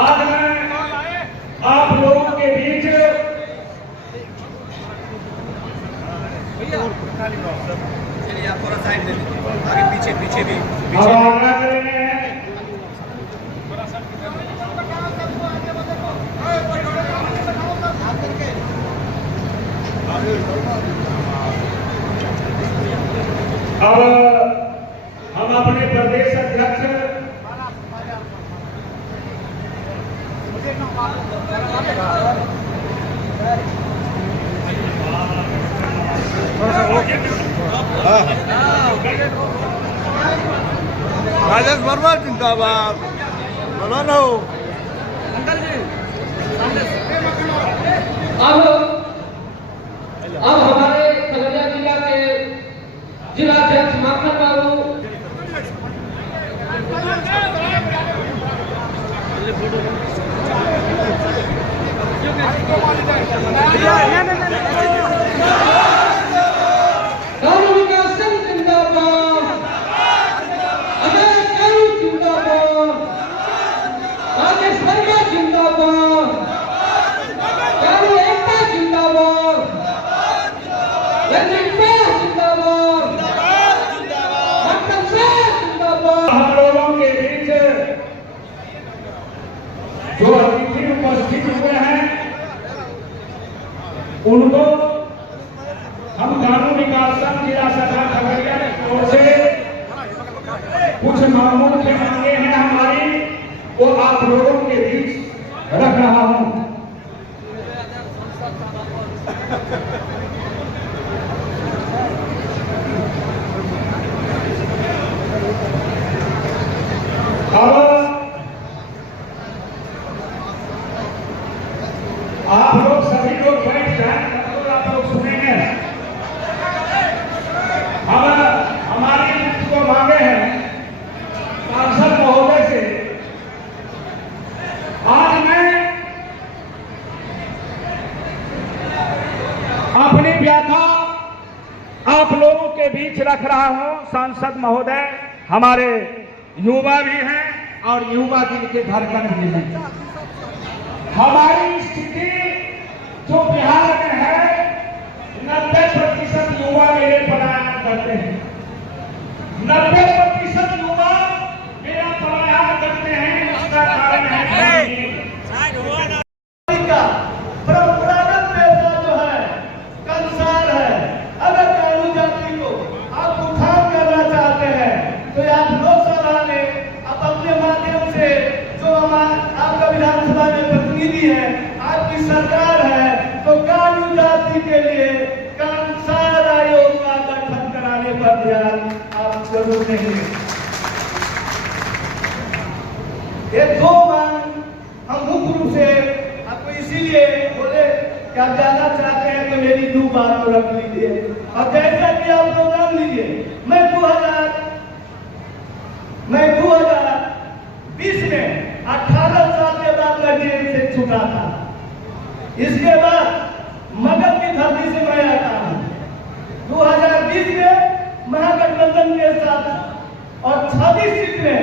आज मैं आप लोगों के बीच चलिए आप थोड़ा साइड दे दीजिए, आगे पीछे पीछे भी अब आग्रह करेंगे अब हम अपने प्रदेश अध्यक्ष राजेश वर्मा जिंदाबाद। बोलो ना अब हमारे खगड़िया जिला के जिलाध्यक्ष माखन बाबू जो अतिथि उपस्थित हुए हैं उनको हम कानून विकास संघ जिला शाखा खगड़िया की ओर से कुछ मामूल के मांगे हैं हमारी, वो आप लोगों के बीच रख रहा हूं। अब आप लोग सभी लोग बैठ जाए, तो आप लोग सुनेंगे। हम हमारी को मांगे हैं सांसद महोदय से। आज मैं अपनी व्याख्या आप लोगों के बीच रख रहा हूं। सांसद महोदय हमारे युवा भी हैं और युवा दिल के धड़कन भी हैं। हमारी स्थिति जो बिहार में है, 90% युवा मेरे पलायन करते हैं। 90% युवा मेरा पलायन करते हैं। इसका कारण है परंपरागत पेशा जो है कंसार है। अगर कानून जाति को आप उठाव करना चाहते हैं तो आप लोकसभा में आप अपने माध्यम से जो आपका विधानसभा में प्रतिनिधि है, आपकी सरकार है, तो कानून जाति के लिए कंसार आयोग का गठन कराने पर ध्यान आप जरूर देंगे। ये दो मांग हम मुख्य रूप से आपको इसीलिए बोले कि आप जाना चाहते हैं तो मेरी दो बात को रख लीजिए। और जैसा कि आप लोग जान लीजिए, मैं 2020 में 18 साल के बाद मैं जेल से छूटा था। इसके बाद मगध की धरती से मैं आता हूँ। 2020 में महागठबंधन के साथ और 26 सीट में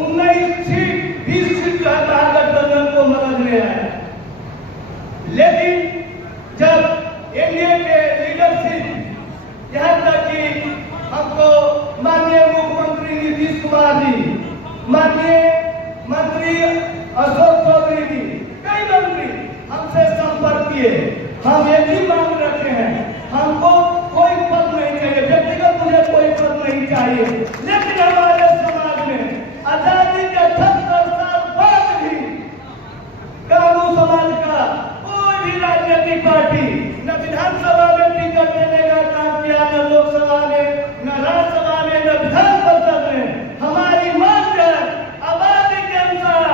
19 सीट 20 सीट जो है महागठबंधन को मगध में आया। लेकिन जब एनडीए के लीडरशिप यहाँ तक कि हमको माननीय मुख्यमंत्री नीतीश कुमार जी, माननीय मंत्री अशोक चौधरी जी, कई मंत्री हमसे संपर्क किए। हम एक ही मांग रखते हैं, हमको कोई पद नहीं चाहिए, व्यक्तिगत मुझे कोई पद नहीं चाहिए, लेकिन हमारे समाज में आजादी के 78 साल बाद भी कानून समाज का कोई भी की पार्टी न विधानसभा में टिकट देने का काम किया, न लोकसभा में, न राज्यसभा में, न विधान परिषद में। हमारी मांग है आबादी के अनुसार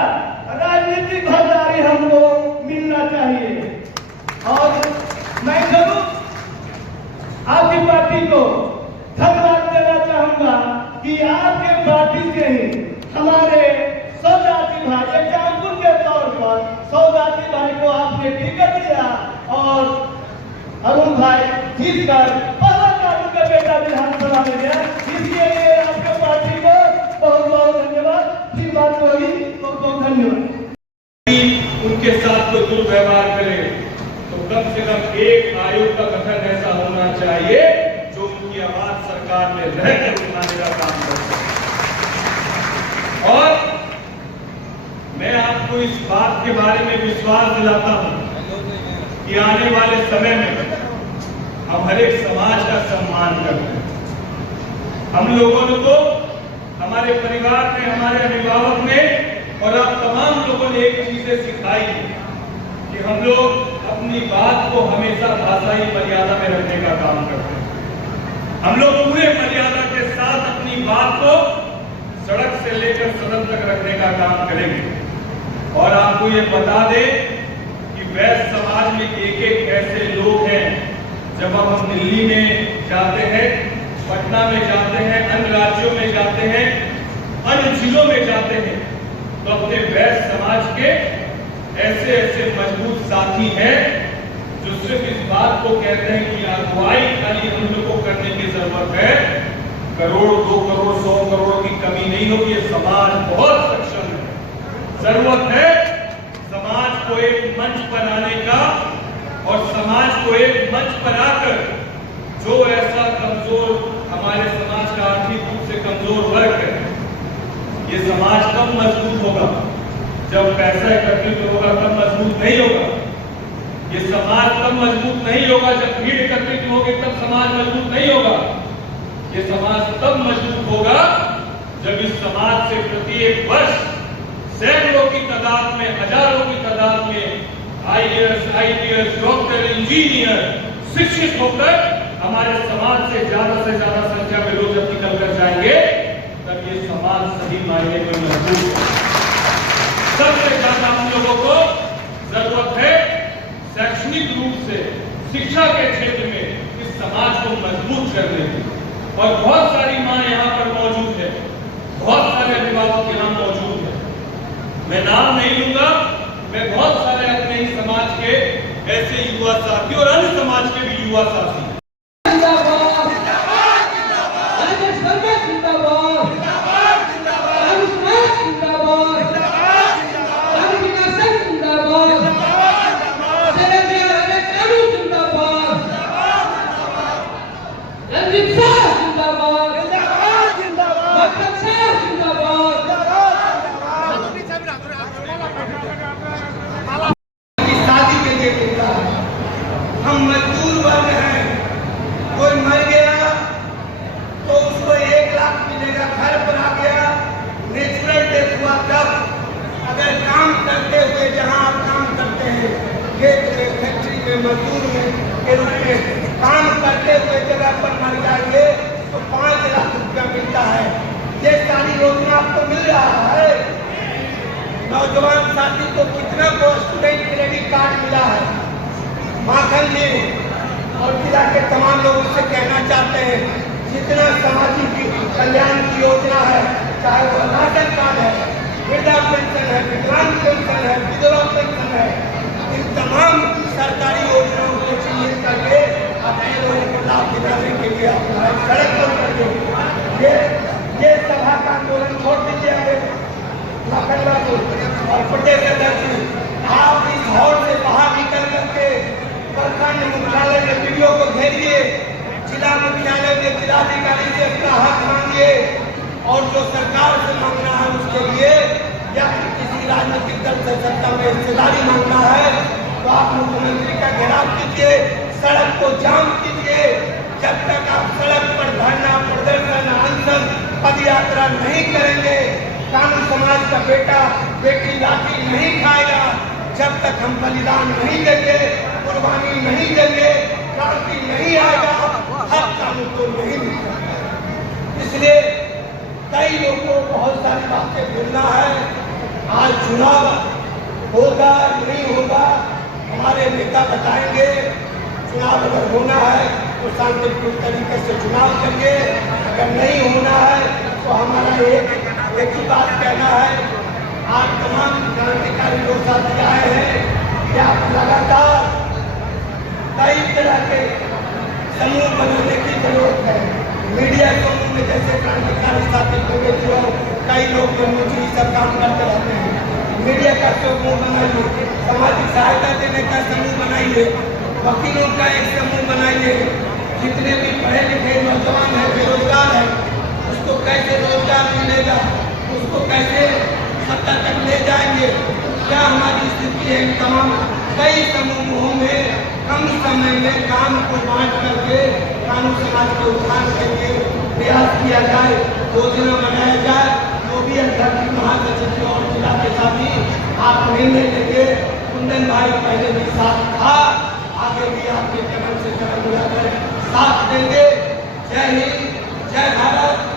राजनीतिक भागीदारी हमको मिलना चाहिए। और मैं जरूर आपकी पार्टी को धन्यवाद देना चाहूंगा कि आपके पार्टी से ही हमारे सौदाती भाई एग्जाम्पल के तौर पर सौदाती भाई को आपने टिकट दिया और अरुण भाई जीतकर पहला कानून का बेटा विधानसभा में गया। इसके लिए आपके पार्टी को बहुत बहुत धन्यवाद। फिर बात होगी, बहुत बहुत धन्यवाद। उनके साथ कोई दुर्व्यवहार करे तो कम से कम एक आयोग का गठन ऐसा होना चाहिए जो उनकी आवाज सरकार में रहकर उठाने का काम करे। और मैं आपको इस बात के बारे में विश्वास दिलाता हूं कि आने वाले समय में हम हर एक समाज का सम्मान करते हैं। हम लोगों ने तो, हमारे परिवार में, हमारे अभिभावक ने और आप तमाम लोगों ने एक चीजें सिखाई कि हम लोग अपनी बात को हमेशा भाषाई मर्यादा में रखने का काम करते हैं। हम लोग पूरे मर्यादा के साथ अपनी बात को सड़क से लेकर सदन तक रखने का काम करेंगे। और आपको ये बता दें कि वैश्य समाज में एक एक ऐसे लोग हैं, जब हम दिल्ली में जाते हैं, पटना में जाते हैं, अन्य राज्यों में जाते हैं, अन्य जिलों में जाते हैं, तो अपने वैश्य समाज के ऐसे ऐसे मजबूत साथी हैं जो सिर्फ इस बात को कहते हैं कि अगुवाई खाली हम लोग को करने की जरूरत है, करोड़ 2 करोड़ 100 करोड़ की कमी नहीं होगी। ये समाज बहुत सक्षम है। जरूरत है समाज को एक मंच पर आने का और समाज को एक मंच पर आकर जो ऐसा कमजोर, हमारे समाज का आर्थिक रूप से कमजोर वर्ग है, ये समाज कब मजबूत होगा? जब पैसा एकत्रित होगा तब मजबूत नहीं होगा। ये समाज तब मजबूत नहीं होगा जब भीड़ एकत्रित होगी, तब समाज मजबूत नहीं होगा। ये समाज तब मजबूत होगा जब इस समाज से प्रत्येक वर्ष सैकड़ों की तादाद में, हजारों की तादाद में आईएएस, आईपीएस, डॉक्टर, इंजीनियर शिक्षित होकर हमारे समाज से ज्यादा संख्या में लोग जब निकल कर जाएंगे, तब ये समाज सही मायने में मजबूत है। सबसे ज्यादा हम लोगों को जरूरत है शैक्षणिक रूप से शिक्षा के क्षेत्र में इस समाज को मजबूत करने की। और बहुत सारी मां यहाँ पर मौजूद है, बहुत सारे अभिभावक यहाँ मौजूद है। मैं नाम नहीं लूंगा, मैं बहुत सारे अपने ही समाज के ऐसे युवा साथी और अन्य समाज के भी युवा साथी हम मजदूर वर्ग हैं। कोई मर गया तो उसको 1 लाख मिलेगा, घर पर आ गया, नेचुरल डेथ हुआ तब। अगर काम करते हुए, जहां आप काम करते हैं, खेत में, फैक्ट्री में, मजदूर में के रूप में काम करते हुए जगह पर मर जाएंगे तो 5 लाख रुपया मिलता है। ये सारी योजना आपको मिल रहा है। नौजवान साथी को कितना को स्टूडेंट क्रेडिट कार्ड मिला है। माखन जी और जिला के तमाम लोगों से कहना चाहते हैं, जितना सामाजिक कल्याण की योजना है, चाहे वो राशन कार्ड है, वृद्धा पेंशन है, विकलांग पेंशन है, विधवा पेंशन है, इन तमाम सरकारी योजनाओं को चिन्हित करके अधेड़ लोगों को लाभ दिलाने के लिए अपना सड़क बंद कर दो। ये सभा का आंदोलन छोड़ दीजिए। माखन बाबू और प्रदेश अध्यक्ष, आप इस हॉल से बाहर निकल करके प्रखंड मुख्यालय में वीडियो को घेरिए, जिला मुख्यालय में जिलाधिकारी से अपना हक मांगिए और जो सरकार से मांगना है उसके लिए, या किसी राजनीतिक दल से सत्ता में हिस्सेदारी मांगना है तो आप मुख्यमंत्री का घेराव कीजिए, सड़क को जाम कीजिए। जब तक आप सड़क पर धरना, प्रदर्शन, अनशन, पद यात्रा नहीं करेंगे, कानून समाज का बेटा बेटी लाठी नहीं खाएगा, जब तक हम बलिदान नहीं देंगे कुर्बानी नहीं देंगे, क्रांति नहीं आएगा, हक कानून को नहीं मिलता। इसलिए कई लोगों को बहुत सारी बातें बोलना है। आज चुनाव होगा नहीं होगा, हमारे नेता बताएंगे। चुनाव अगर होना है तो शांतिपूर्ण तरीके से चुनाव करिए, अगर नहीं होना है तो हमारा एक ही बात कहना है। आज तमाम क्रांतिकारी लोग साथी आए हैं कि आप लगातार कई तरह के समूह बनाने की जरूरत है। मीडिया समूह में जैसे क्रांतिकारी साथी प्रवेश हो, कई लोग जन्मोची सब काम करते रहते हैं। मीडिया का समूह बनाइए, सामाजिक सहायता देने का समूह बनाइए, वकीलों का एक समूह बनाइए। जितने भी पढ़े लिखे नौजवान हैं, बेरोजगार हैं, उसको कैसे रोजगार मिलेगा, उसको कैसे सत्ता तक ले जाएंगे, क्या हमारी स्थिति है। तमाम कई समूहों में कम समय में काम को बांट करके कानून समाज के उत्थान के लिए प्रयास किया जाए, योजना बनाया जाए। जो भी अध्यक्ष महासचिव और जिला के साथी आप निर्णय लेंगे, कुंदन भाई पहले भी साथ था, आगे भी आपके कदम से कदम मिलाकर साथ देंगे। जय हिंद, जय भारत।